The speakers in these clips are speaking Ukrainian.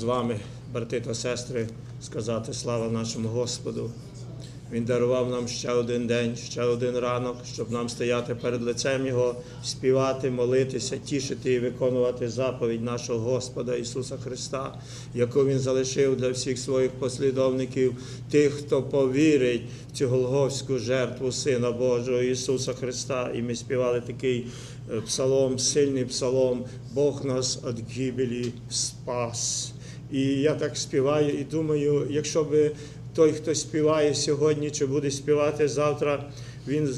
з вами, брати та сестри, сказати слава нашому Господу. Він дарував нам ще один день, ще один ранок, щоб нам стояти перед лицем Його, співати, молитися, тішити і виконувати заповідь нашого Господа Ісуса Христа, яку Він залишив для всіх своїх послідовників, тих, хто повірить в цю Голговську жертву Сина Божого Ісуса Христа. І ми співали такий е, псалом, сильний псалом, Бог нас від гибелі спас. І я так співаю і думаю, якщо би той, хто співає сьогодні чи буде співати завтра, він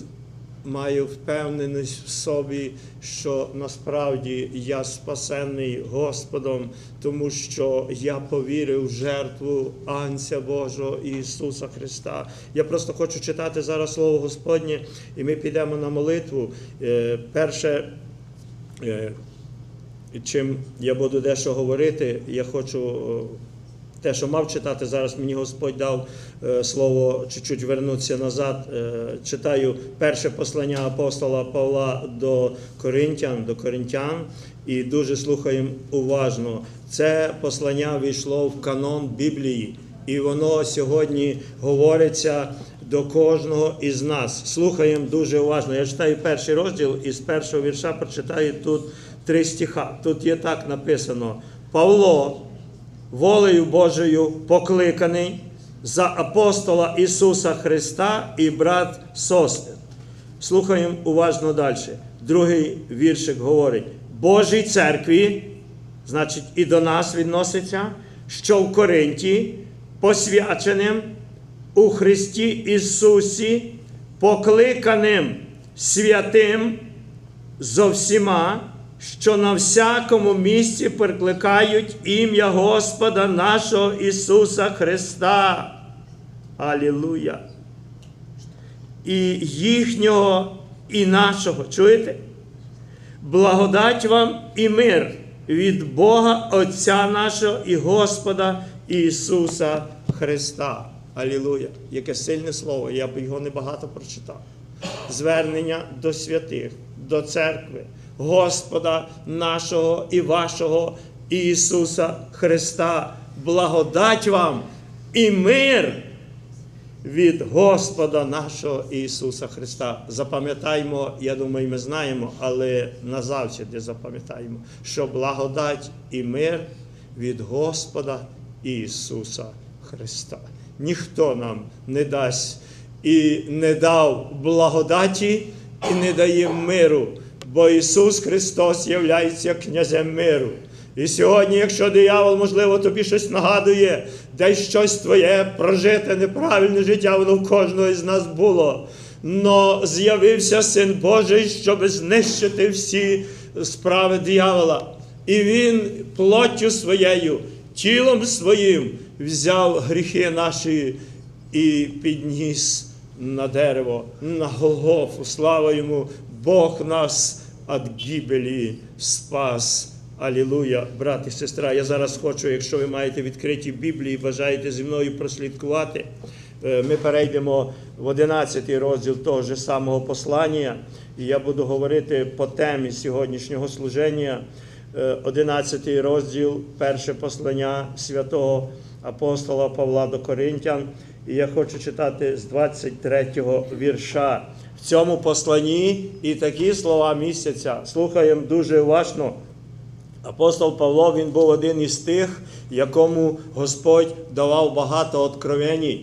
має впевненість в собі, що насправді я спасений Господом, тому що я повірив в жертву Анця Божого Ісуса Христа. Я просто хочу читати зараз Слово Господнє, і ми підемо на молитву. Е, Перше. Чим я буду дещо говорити, я хочу е, те, що мав читати, зараз мені Господь дав е, слово чуть-чуть вернутися назад. Е, Читаю перше послання апостола Павла до Коринтян, до Коринтян, і дуже слухаємо уважно. Це послання війшло в канон Біблії, і воно сьогодні говориться до кожного із нас. Слухаємо дуже уважно. Я читаю перший розділ і з першого вірша прочитаю тут три стиха. Тут є так написано: Павло, волею Божою покликаний за апостола Ісуса Христа і брат Состен. Слухаємо уважно далі. Другий віршик говорить: Божій церкві, значить, і до нас відноситься, що в Коринті посвяченим у Христі Ісусі, покликаним святим зо всіма, що на всякому місці прикликають ім'я Господа нашого Ісуса Христа. Алілуя! І їхнього, і нашого. Чуєте? Благодать вам і мир від Бога Отця нашого і Господа Ісуса Христа. Алілуя! Яке сильне слово, я б його небагато прочитав. Звернення до святих, до церкви, Господа нашого і вашого Ісуса Христа. Благодать вам і мир від Господа нашого Ісуса Христа. Запам'ятаємо, я думаю, ми знаємо, але назавжди запам'ятаємо, що благодать і мир від Господа Ісуса Христа. Ніхто нам не дасть і не дав благодаті, і не дає миру, бо Ісус Христос являється князем миру. І сьогодні, якщо диявол, можливо, тобі щось нагадує, десь щось твоє прожите неправильне життя, воно в кожного із нас було. Но з'явився Син Божий, щоб знищити всі справи диявола. І він плоттю своєю, тілом своїм взяв гріхи наші і підніс на дерево, на Голгофу. Слава йому! Бог нас від гибелі спас. Алілуя, брат і сестра. Я зараз хочу, якщо ви маєте відкриті Біблії, бажаєте зі мною прослідкувати. е, Ми перейдемо в 11 розділ того ж самого послання, і я буду говорити по темі сьогоднішнього служення. Е, 11 розділ, перше послання святого апостола Павла до Коринтян. І я хочу читати з 23 вірша. Цьому посланні і такі слова місяця. Слухаємо дуже уважно. Апостол Павло він був один із тих, якому Господь давав багато откровень.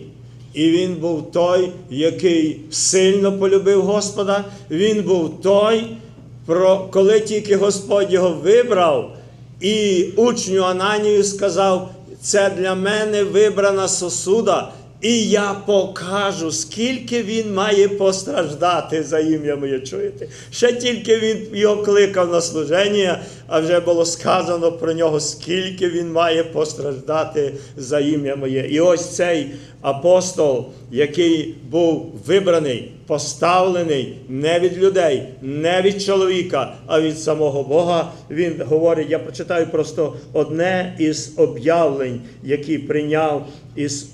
І він був той, який сильно полюбив Господа. Він був той, про коли тільки Господь його вибрав, і учню Ананію сказав: це для мене вибрана сосуда. І я покажу, скільки він має постраждати за ім'я моє. Чуєте? Ще тільки він його кликав на служення, а вже було сказано про нього, скільки він має постраждати за ім'я моє. І ось цей апостол, який був вибраний, поставлений не від людей, не від чоловіка, а від самого Бога. Він говорить, я прочитаю просто одне із об'явлень, які прийняв із.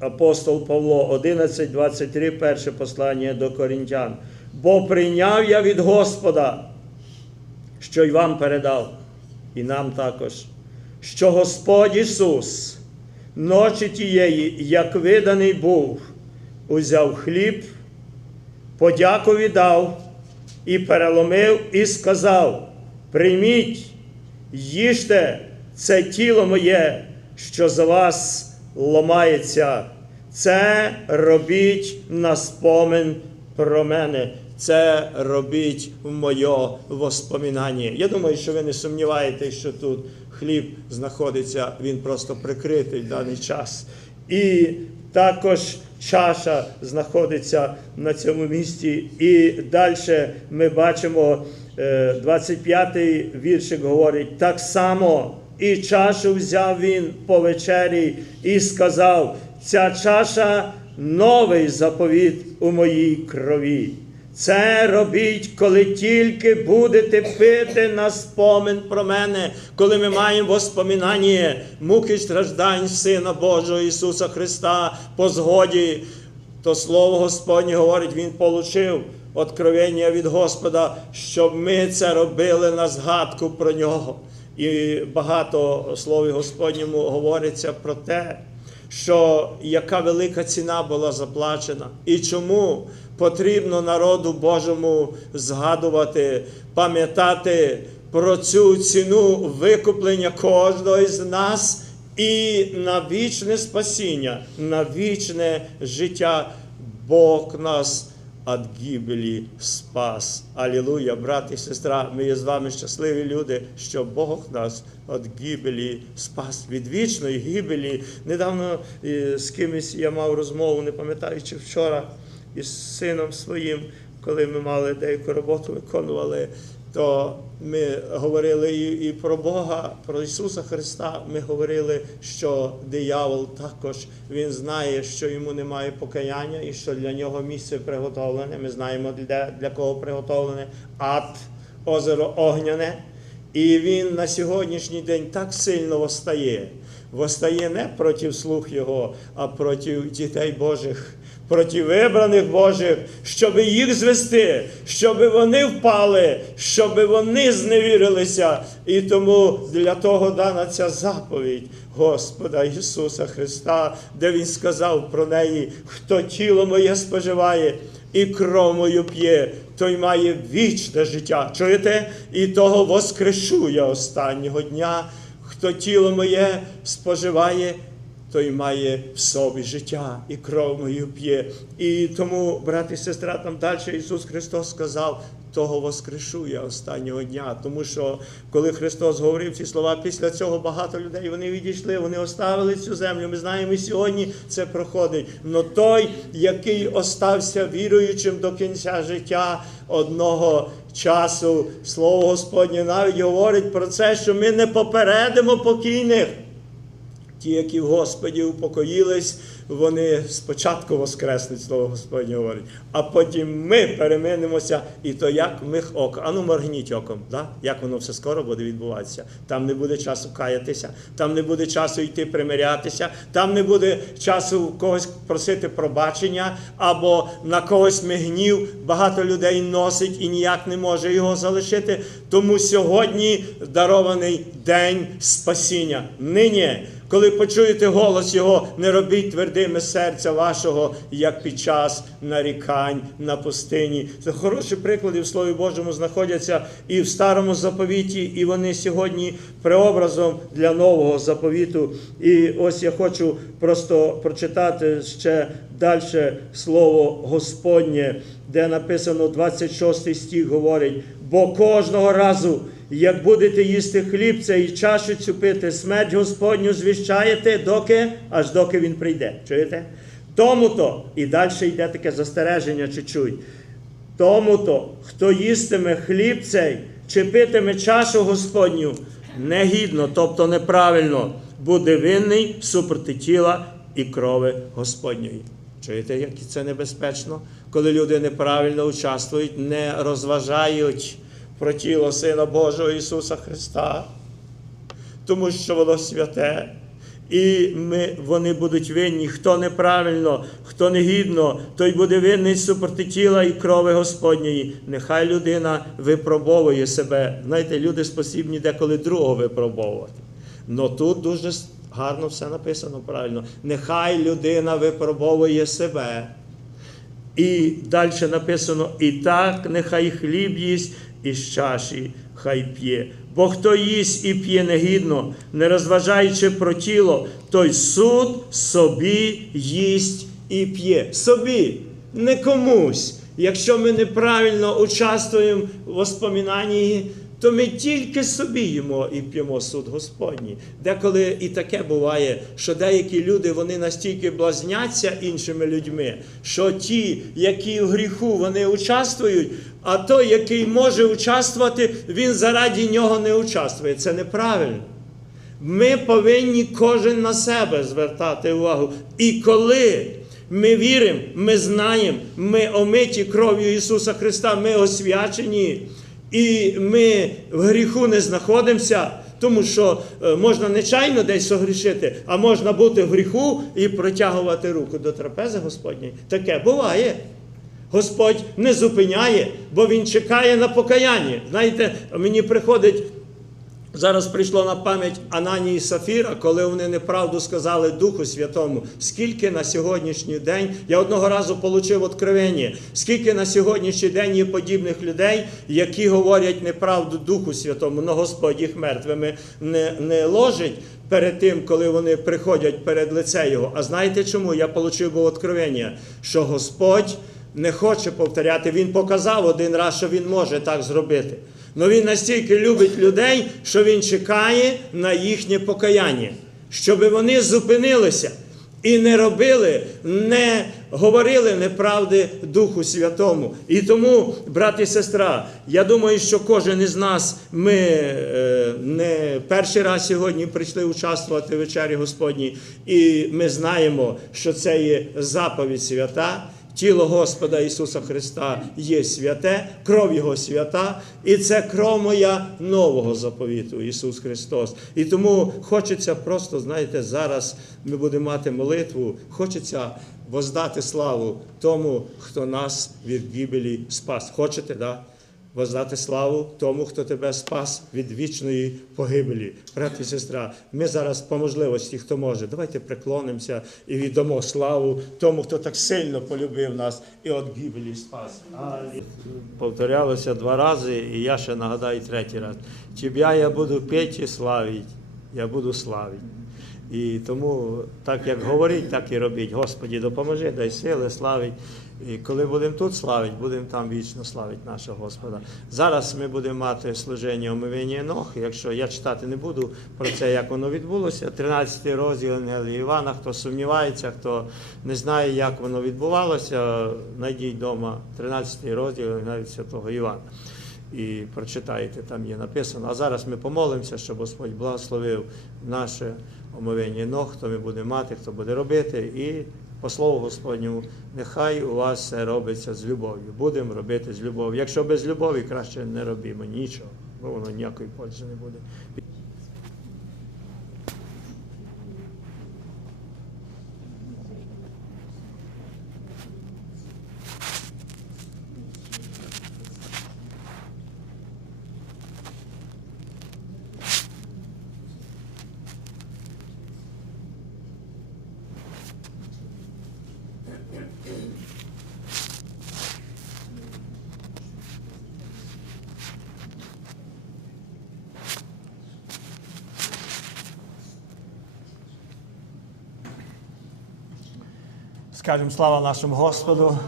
Апостол Павло 11, 23, перше послання до Коринтян. Бо прийняв я від Господа, що й вам передав, і нам також, що Господь Ісус ночі тієї, як виданий був, узяв хліб, подяку віддав і переломив, і сказав: Прийміть, їжте це тіло моє, що за вас ломається. Це робіть на спомин про мене. Це робіть в моє воспоминання. Я думаю, що ви не сумніваєтесь, що тут хліб знаходиться, він просто прикритий в даний час. І також чаша знаходиться на цьому місці. І далі ми бачимо, е, 25-й віршик говорить, так само і чашу взяв він по вечері і сказав, ця чаша новий заповіт у моїй крові. Це робіть, коли тільки будете пити на спомин про мене, коли ми маємо воспоминання муки страждань Сина Божого Ісуса Христа по згоді, то Слово Господнє говорить, Він получив откровення від Господа, щоб ми це робили на згадку про нього. І багато Слові Господньому говориться про те, що яка велика ціна була заплачена, і чому потрібно народу Божому згадувати, пам'ятати про цю ціну викуплення кожного із нас і на вічне спасіння, на вічне життя. Бог нас від гибелі спас. Алілуя, брат і сестра, ми є з вами щасливі люди, що Бог нас від гибелі спас, від вічної гибелі. Недавно е, з кимось я мав розмову, не пам'ятаю, чи вчора із сином своїм, коли ми мали деяку роботу, виконували. То ми говорили і, про Бога, про Ісуса Христа. Ми говорили, що диявол також він знає, що йому немає покаяння і що для нього місце приготовлене. Ми знаємо для, для кого приготовлене ад, озеро Огняне. І він на сьогоднішній день так сильно восстає. Восстає не проти слуг Його, а проти дітей Божих, проти вибраних Божих, щоб їх звести, щоб вони впали, щоб вони зневірилися. І тому для того дана ця заповідь Господа Ісуса Христа, де Він сказав про неї, хто тіло моє споживає і кров мою п'є, той має вічне життя. Чуєте? І того воскрешу я останнього дня. Хто тіло моє споживає, той має в собі життя і кров мою п'є. І тому, брат і сестра, там далі Ісус Христос сказав, того воскрешу я останнього дня. Тому що коли Христос говорив ці слова, після цього багато людей вони відійшли, вони оставили цю землю. Ми знаємо, і сьогодні це проходить. Но той, який остався віруючим до кінця життя одного часу, слово Господнє навіть говорить про це, що ми не попередимо покійних. Ті, які в Господі упокоїлись, вони спочатку воскреснуть, слово Господнє говорить, а потім ми переминимося, і то як мих око. Ану, моргніть оком, да? як воно все скоро буде відбуватися. Там не буде часу каятися, там не буде часу йти примирятися, там не буде часу когось просити пробачення, або на когось ми гнів. Багато людей носить і ніяк не може його залишити. Тому сьогодні дарований день спасіння. Нині. Коли почуєте голос Його, не робіть твердими серця вашого, як під час нарікань на пустині. Це хороші приклади в Слові Божому знаходяться і в старому заповіті, і вони сьогодні преобразом для нового заповіту. І ось я хочу просто прочитати ще далі слово Господнє, де написано 26 стих говорить, бо кожного разу. Як будете їсти хліб цей і чашу цю пити, смерть Господню звіщаєте, доки, аж доки він прийде. Чуєте? Тому-то, і далі йде таке застереження чуть-чуть. Тому-то, хто їстиме хліб цей, чи питиме чашу Господню, негідно, тобто неправильно, буде винний супроти тіла і крови Господньої. Чуєте, як це небезпечно, коли люди неправильно участвують, не розважають про тіло Сина Божого Ісуса Христа, тому що воно святе. І ми, вони будуть винні. Хто неправильно, хто негідно, той буде винний супроти тіла і крови Господньої. Нехай людина випробовує себе. Знаєте, люди спосібні деколи другого випробовувати. Но тут дуже гарно все написано правильно. Нехай людина випробовує себе. І далі написано: і так нехай хліб їсть із чаші хай п'є. Бо хто їсть і п'є негідно, не розважаючи про тіло, той суд собі їсть і п'є. Собі, не комусь. Якщо ми неправильно участвуємо в воспоминанні, то ми тільки собі їмо і п'ємо суд Господній. Деколи і таке буває, що деякі люди вони настільки блазняться іншими людьми, що ті, які в гріху вони участвують, а той, який може участвувати, він заради нього не участвує. Це неправильно. Ми повинні кожен на себе звертати увагу. І коли ми віримо, ми знаємо, ми омиті кров'ю Ісуса Христа, ми освячені, і ми в гріху не знаходимося, тому що е, можна нечайно десь согрішити, а можна бути в гріху і протягувати руку до трапези Господньої. Таке буває. Господь не зупиняє, бо Він чекає на покаяння. Знаєте, мені приходить Зараз прийшло на пам'ять Ананії і Сафіра, коли вони неправду сказали Духу Святому. Скільки на сьогоднішній день, я одного разу отримав откровення, скільки на сьогоднішній день є подібних людей, які говорять неправду Духу Святому, но Господь їх мертвими не, не ложить перед тим, коли вони приходять перед лице Його. А знаєте чому? Я отримав був откровення, що Господь не хоче повторяти. Він показав один раз, що він може так зробити. Но він настільки любить людей, що він чекає на їхнє покаяння, щоб вони зупинилися і не робили, не говорили неправди Духу Святому. І тому, брат і сестра, я думаю, що кожен із нас ми е, не перший раз сьогодні прийшли участвувати в вечері Господній, і ми знаємо, що це є заповідь свята. Тіло Господа Ісуса Христа є святе, кров Його свята, і це кров моя нового заповіту, Ісус Христос. І тому хочеться просто, знаєте, зараз ми будемо мати молитву, хочеться воздати славу тому, хто нас від гибелі спас. Хочете, да? Воздати славу тому, хто тебе спас від вічної погибелі. Брат і сестра, ми зараз по можливості, хто може, давайте преклонимося і віддамо славу тому, хто так сильно полюбив нас і від гибелі спас. Повторялося два рази, і я ще нагадаю третій раз. Тебя я буду петь і славить, я буду славить. І тому, так як говорить, так і робіть. Господі, допоможи, дай сили, славить. І коли будемо тут славити, будемо там вічно славити нашого Господа. Зараз ми будемо мати служення омивання ног. Якщо я читати не буду про це, як воно відбулося. 13 розділ Євангелія Івана. Хто сумнівається, хто не знає, як воно відбувалося, знайдіть вдома 13 розділ навіть Святого Івана. І прочитаєте, там є написано. А зараз ми помолимося, щоб Господь благословив наше омовення ног, хто ми будемо мати, хто буде робити. І по слову Господньому, нехай у вас все робиться з любов'ю. Будемо робити з любов'ю. Якщо без любові, краще не робимо нічого, бо воно ніякої пользи не буде. Скажемо слава нашому Господу.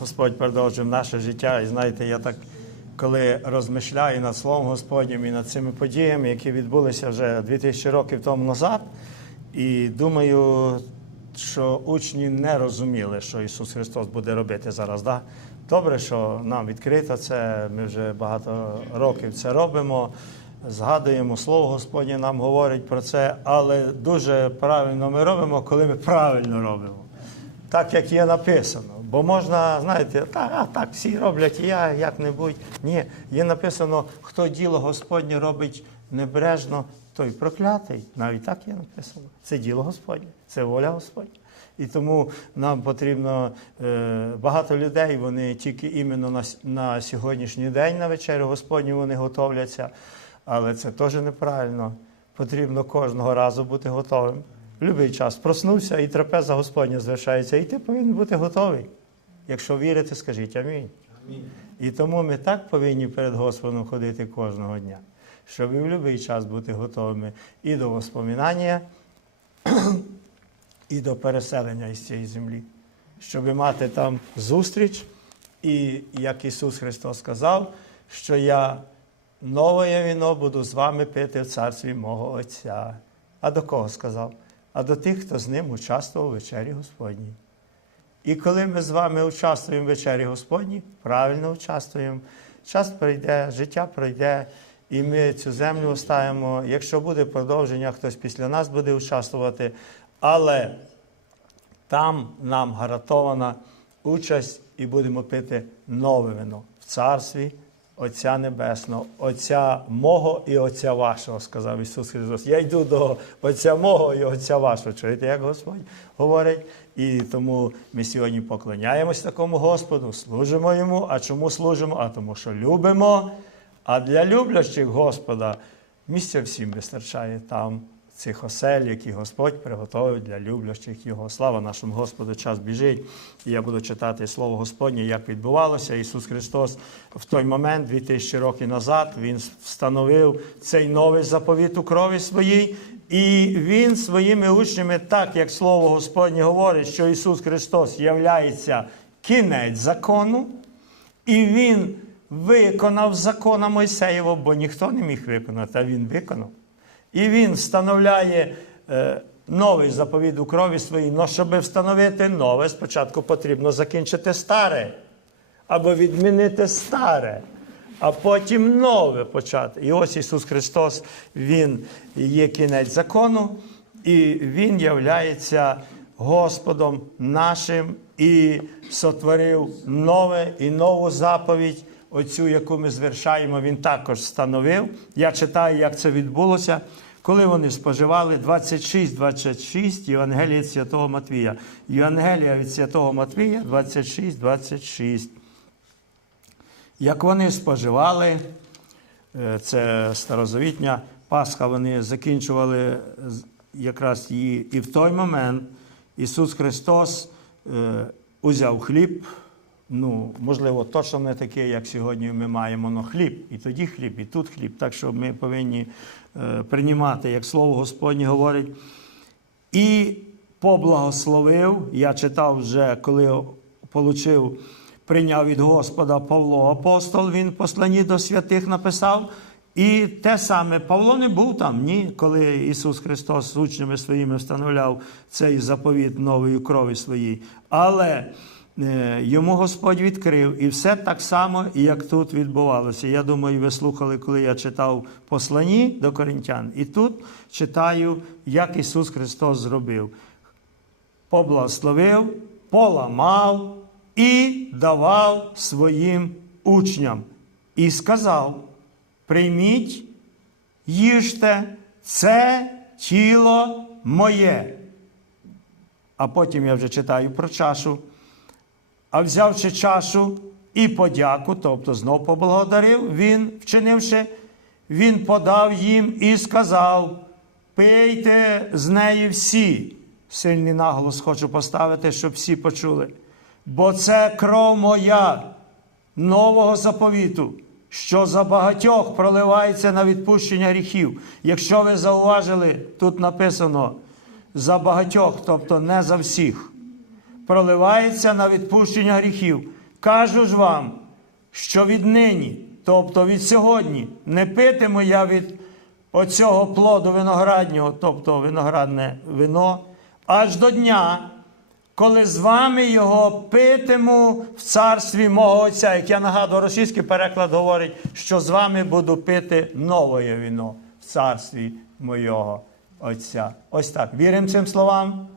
Господь продовжив наше життя. І знаєте, я так, коли розмишляю над Словом Господнім і над цими подіями, які відбулися вже 2000 років тому назад, і думаю, що учні не розуміли, що Ісус Христос буде робити зараз. Да? Добре, що нам відкрито це, ми вже багато років це робимо. Згадуємо, Слово Господнє нам говорить про це, але дуже правильно ми робимо, коли ми правильно робимо. Так, як є написано. Бо можна, знаєте, так, так, всі роблять, і я як-небудь. Ні, є написано, хто діло Господнє робить небрежно, той проклятий. Навіть так є написано. Це діло Господнє, це воля Господня. І тому нам потрібно е, багато людей, вони тільки іменно на, на сьогоднішній день на вечерю Господню вони готовляться. Але це теж неправильно. Потрібно кожного разу бути готовим. В будь-який час проснувся і трапеза Господня звершається, і ти повинен бути готовий. Якщо вірите, скажіть амінь. І тому ми так повинні перед Господом ходити кожного дня, щоб і в будь-який час бути готовими і до воспоминання, і до переселення із цієї землі, щоб мати там зустріч, і як Ісус Христос сказав, що я нове віно буду з вами пити в царстві мого Отця. А до кого сказав? А до тих, хто з ним участвував у вечері Господній. І коли ми з вами участвуємо в вечері Господній, правильно участвуємо, час пройде, життя пройде, і ми цю землю оставимо. Якщо буде продовження, хтось після нас буде участвувати. Але там нам гарантована участь і будемо пити нове вино в царстві Отця Небесного, Отця мого і Отця вашого, сказав Ісус Христос. Я йду до Отця мого і Отця вашого. Чуєте, як Господь говорить? І тому ми сьогодні поклоняємось такому Господу, служимо йому. А чому служимо? А тому, що любимо. А для люблячих Господа місця всім вистачає там цих осель, які Господь приготовив для люблячих Його. Слава нашому Господу! Час біжить. І я буду читати Слово Господнє, як відбувалося. Ісус Христос в той момент, 2000 років назад, Він встановив цей новий заповіт у крові своїй. І Він своїми учнями, так як Слово Господнє говорить, що Ісус Христос являється кінець закону, і Він виконав закона Мойсеєва, бо ніхто не міг виконати, а Він виконав. І він встановляє е, новий заповіт у крові своїй. Но щоб встановити нове, спочатку потрібно закінчити старе, або відмінити старе, а потім нове почати. І ось Ісус Христос, Він є кінець закону, і Він являється Господом нашим і сотворив нове і нову заповідь. Оцю, яку ми звершаємо, він також встановив. Я читаю, як це відбулося. Коли вони споживали 26-26 Євангелія від Святого Матвія. Євангелія від Святого Матвія 26-26. Як вони споживали, е, це старозавітня Пасха, вони закінчували якраз її. І в той момент Ісус Христос е, узяв хліб. Ну, можливо, точно не таке, як сьогодні ми маємо, но хліб. І тоді хліб, і тут хліб. Так що ми повинні приймати, як Слово Господнє говорить. І поблагословив. Я читав вже, коли получив, прийняв від Господа Павло апостол, він в посланні до святих написав. І те саме Павло не був там, ні, коли Ісус Христос з учнями своїми встановляв цей заповіт нової крові своїй. Але е, йому Господь відкрив, і все так само, як тут відбувалося. Я думаю, ви слухали, коли я читав посланні до коринтян. І тут читаю, як Ісус Христос зробив. Поблагословив, поламав і давав своїм учням. І сказав: прийміть, їжте, це тіло моє. А потім я вже читаю про чашу. А взявши чашу і подяку, тобто знов поблагодарив, він, вчинивши, він подав їм і сказав: пийте з неї всі. Сильний наголос хочу поставити, щоб всі почули. Бо це кров моя нового заповіту, що за багатьох проливається на відпущення гріхів. Якщо ви зауважили, тут написано за багатьох, тобто не за всіх проливається на відпущення гріхів. Кажу ж вам, що віднині, тобто від сьогодні, не питиму я від оцього плоду винограднього, тобто виноградне вино, аж до дня, коли з вами його питиму в царстві мого Отця. Як я нагадую, російський переклад говорить, що з вами буду пити нове вино в царстві моєго Отця. Ось так. Віримо цим словам?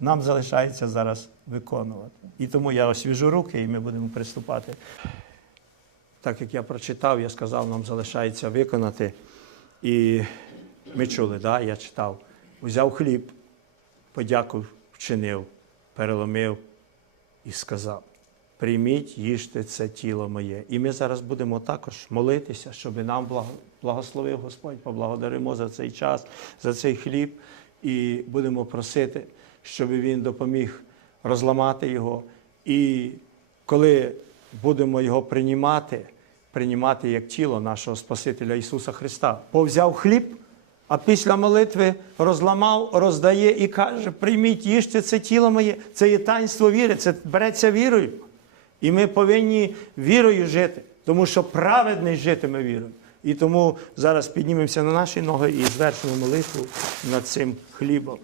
Нам залишається зараз виконувати. І тому я освіжу руки, і ми будемо приступати. Так як я прочитав, я сказав, нам залишається виконати. І ми чули, да? я читав. Узяв хліб, подякував, вчинив, переломив і сказав. прийміть, їжте це тіло моє. І ми зараз будемо також молитися, щоб нам благословив Господь. Поблагодаримо за цей час, за цей хліб, і будемо просити, щоб Він допоміг розламати його. І коли будемо його приймати, приймати як тіло нашого Спасителя Ісуса Христа, повзяв хліб. А після молитви розламав, роздає і каже: прийміть, їжте це тіло моє, це є таїнство віри, це береться вірою. І ми повинні вірою жити, тому що праведний житиме вірою. І тому зараз піднімемося на наші ноги і звершимо молитву над цим хлібом.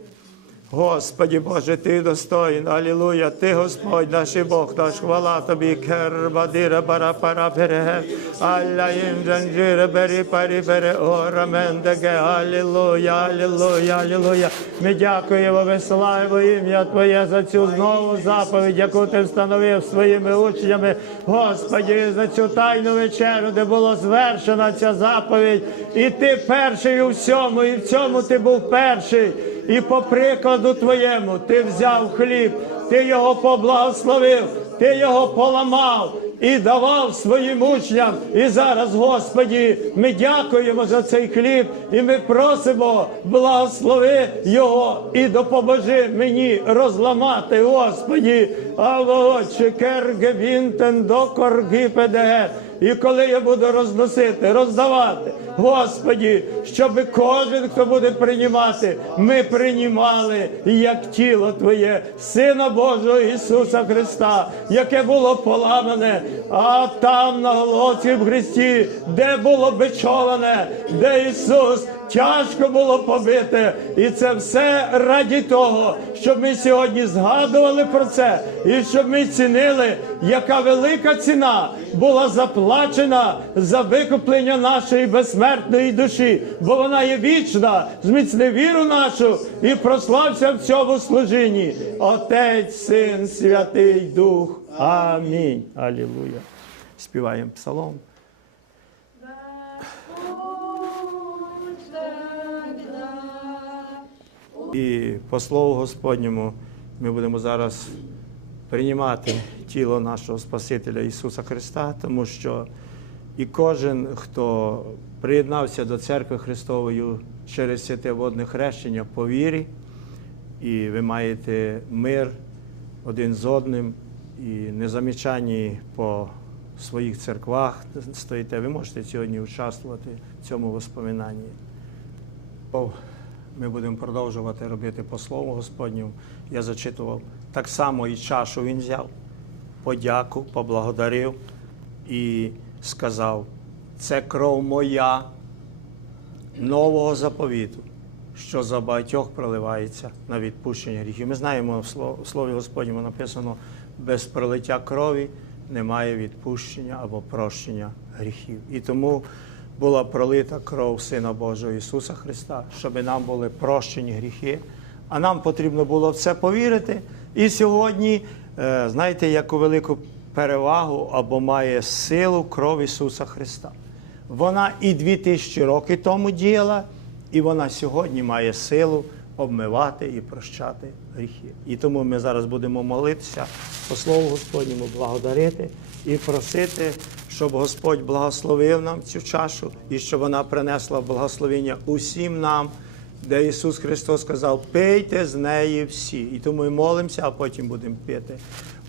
Господі Боже, Ти достоїн, Алілуя, Ти Господь, наш Бог, наш хвала Тобі, кербадира бара пара береге, Алля їм джанджире бері парі бере, орамен деге, Алілуя, Алілуя, Алілуя. Ми дякуємо, висилаємо ім'я Твоє за цю знову заповідь, яку Ти встановив своїми учнями, Господі, за цю тайну вечерю, де було звершена ця заповідь, і Ти перший у всьому, і в цьому Ти був перший. І по прикладу твоєму ти взяв хліб, ти його поблагословив, ти його поламав і давав своїм учням. І зараз, Господі, ми дякуємо за цей хліб, і ми просимо, благослови його і допоможи мені розламати, Господі. Авочі кергебінтен до коргіпеде. І коли я буду розносити, роздавати, Господі, щоб кожен, хто буде приймати, ми приймали як тіло Твоє, Сина Божого Ісуса Христа, яке було поламане, а там на Голгофі в Христі, де було бичоване, де Ісус. Тяжко було побити, і це все раді того, щоб ми сьогодні згадували про це, і щоб ми цінили, яка велика ціна була заплачена за викуплення нашої безсмертної душі, бо вона є вічна, зміцни віру нашу і прослався в цьому служінні. Отець, Син, Святий Дух. Амінь. Алілуя. Співаємо псалом. І по слову Господньому ми будемо зараз приймати тіло нашого Спасителя Ісуса Христа, тому що і кожен, хто приєднався до церкви Христової через святе водне хрещення по вірі, і ви маєте мир один з одним, і незамічані по своїх церквах стоїте, ви можете сьогодні участвувати в цьому воспоминанні. Ми будемо продовжувати робити по слову Господню. Я зачитував так само і чашу він взяв, подяку, поблагодарив і сказав: це кров моя нового заповіту, що за багатьох проливається на відпущення гріхів. Ми знаємо в Слові Господньому написано: без пролиття крові немає відпущення або прощення гріхів. І тому була пролита кров Сина Божого Ісуса Христа, щоб нам були прощені гріхи. А нам потрібно було в це повірити. І сьогодні, е, знаєте, яку велику перевагу або має силу кров Ісуса Христа. Вона і дві тисячі років тому діяла, і вона сьогодні має силу обмивати і прощати гріхи. І тому ми зараз будемо молитися по Слову Господньому, благодарити і просити, щоб Господь благословив нам цю чашу і щоб вона принесла благословення усім нам, де Ісус Христос сказав, пийте з неї всі. І тому і молимося, а потім будемо пити.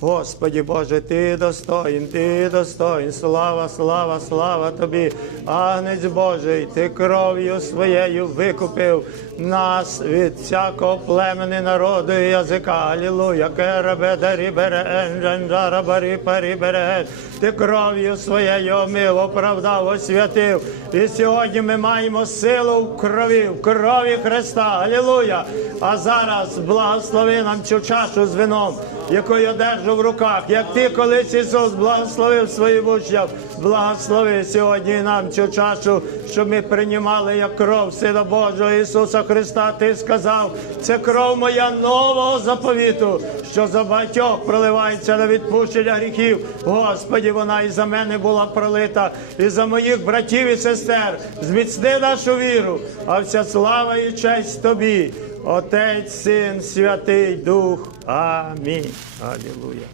Господі Боже, Ти достоїн, Ти достоїн, слава, слава, слава Тобі, Агнець Божий, Ти кров'ю своєю викупив нас від всякого племени, народу і язика. Алілуя, керебе, дарі бере, енджанджара, барі, бере. Ти кров'ю своєю омив, оправдав, освятив. І сьогодні ми маємо силу в крові, в крові Христа. Алілуя. А зараз благослови нам цю чашу з вином яку я держу в руках, як ти колись Ісус благословив своїм учням, благослови сьогодні нам цю чашу, щоб ми приймали як кров Сина Божого Ісуса Христа. Ти сказав, це кров моя нового заповіту, що за багатьох проливається на відпущення гріхів. Господі, вона і за мене була пролита, і за моїх братів і сестер. Зміцни нашу віру, а вся слава і честь тобі. Отець, Син, Святий Дух. Амінь. Алілуя.